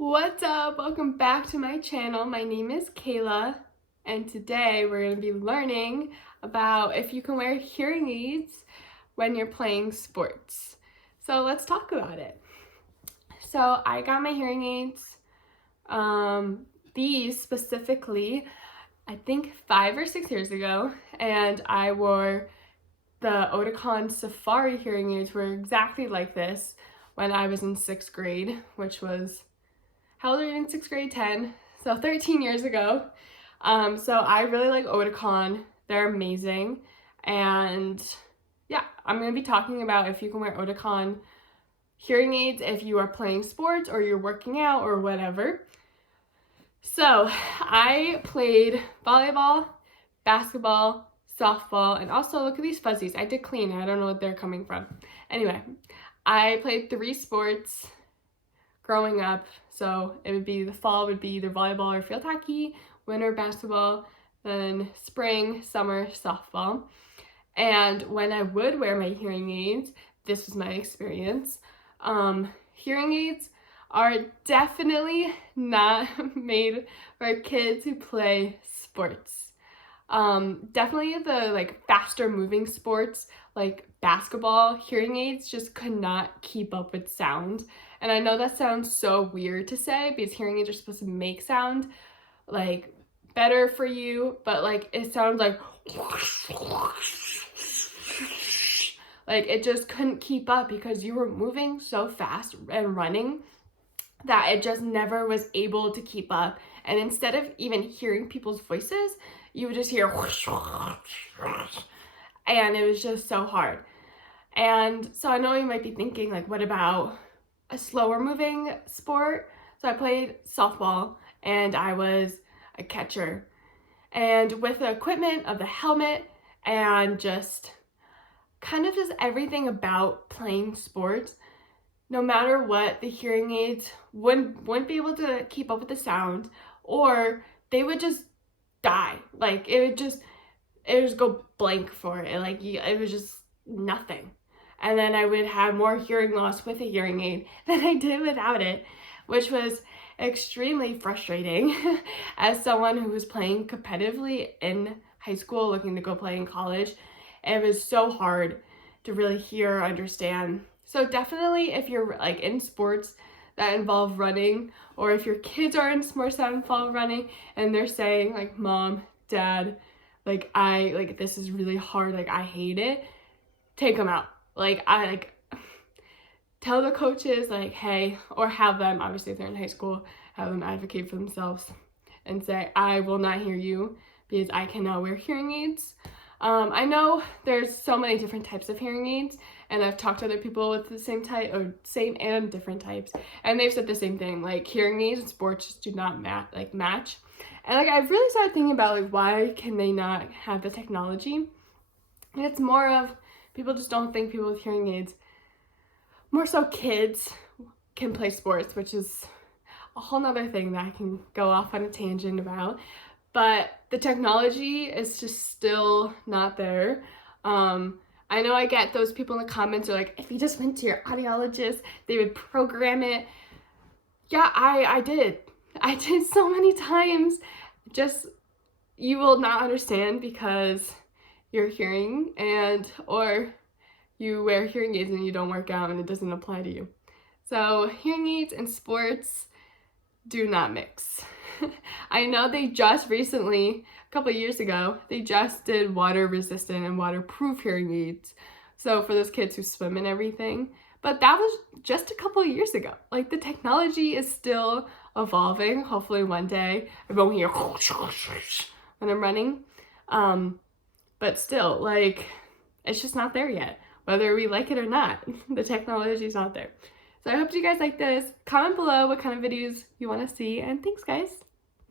What's up? Welcome back to my channel. My name is Kayla, and today we're going to be learning about if you can wear hearing aids when you're playing sports. So let's talk about it. So I got my hearing aids, these specifically, I think 5 or 6 years ago, and I wore the Oticon Safari hearing aids were exactly like this when I was in 6th grade, which was how old are you in 6th grade? 10. So 13 years ago. So I really like Oticon. They're amazing. And yeah, I'm going to be talking about if you can wear Oticon hearing aids if you are playing sports or you're working out or whatever. So I played volleyball, basketball, softball, and also look at these fuzzies. I did clean. I don't know what they're coming from. Anyway, I played 3 sports growing up. So it would be the fall would be either volleyball or field hockey, winter basketball, then spring, summer softball. And when I would wear my hearing aids, this was my experience. Hearing aids are definitely not made for kids who play sports. Definitely the faster moving sports like basketball, hearing aids just could not keep up with sound. And I know that sounds so weird to say because hearing aids are supposed to make sound like better for you, but it sounds like it just couldn't keep up because you were moving so fast and running that it just never was able to keep up. And instead of even hearing people's voices, you would just hear and it was just so hard. And so I know you might be thinking, what about a slower moving sport? So I played softball and I was a catcher. And with the equipment of the helmet and just everything about playing sports, no matter what, the hearing aids wouldn't be able to keep up with the sound, or they would just die. It would just go blank for it. It was just nothing. And then I would have more hearing loss with a hearing aid than I did without it, which was extremely frustrating as someone who was playing competitively in high school, looking to go play in college. It was so hard to really hear or understand. So definitely if you're in sports that involve running, or if your kids are in sports that involve running and they're saying Mom, Dad, this is really hard, I hate it, take them out. Tell the coaches hey, or have them, obviously if they're in high school, have them advocate for themselves and say, I will not hear you because I cannot wear hearing aids. I know there's so many different types of hearing aids, and I've talked to other people with the same type, or same and different types, and they've said the same thing, hearing aids and sports just do not match. And I've really started thinking about why can they not have the technology? And it's more of people just don't think people with hearing aids, more so kids, can play sports, which is a whole nother thing that I can go off on a tangent about. But the technology is just still not there. I know I get those people in the comments who are if you just went to your audiologist, they would program it. Yeah, I did. I did so many times. Just, you will not understand because you're hearing or you wear hearing aids and you don't work out and it doesn't apply to you. So hearing aids and sports do not mix. I know they just recently, a couple of years ago, they just did water resistant and waterproof hearing aids. So for those kids who swim and everything, but that was just a couple of years ago. The technology is still evolving. Hopefully one day I won't hear when I'm running. But still, it's just not there yet. Whether we like it or not, the technology is not there. So I hope you guys like this. Comment below what kind of videos you want to see, and thanks guys.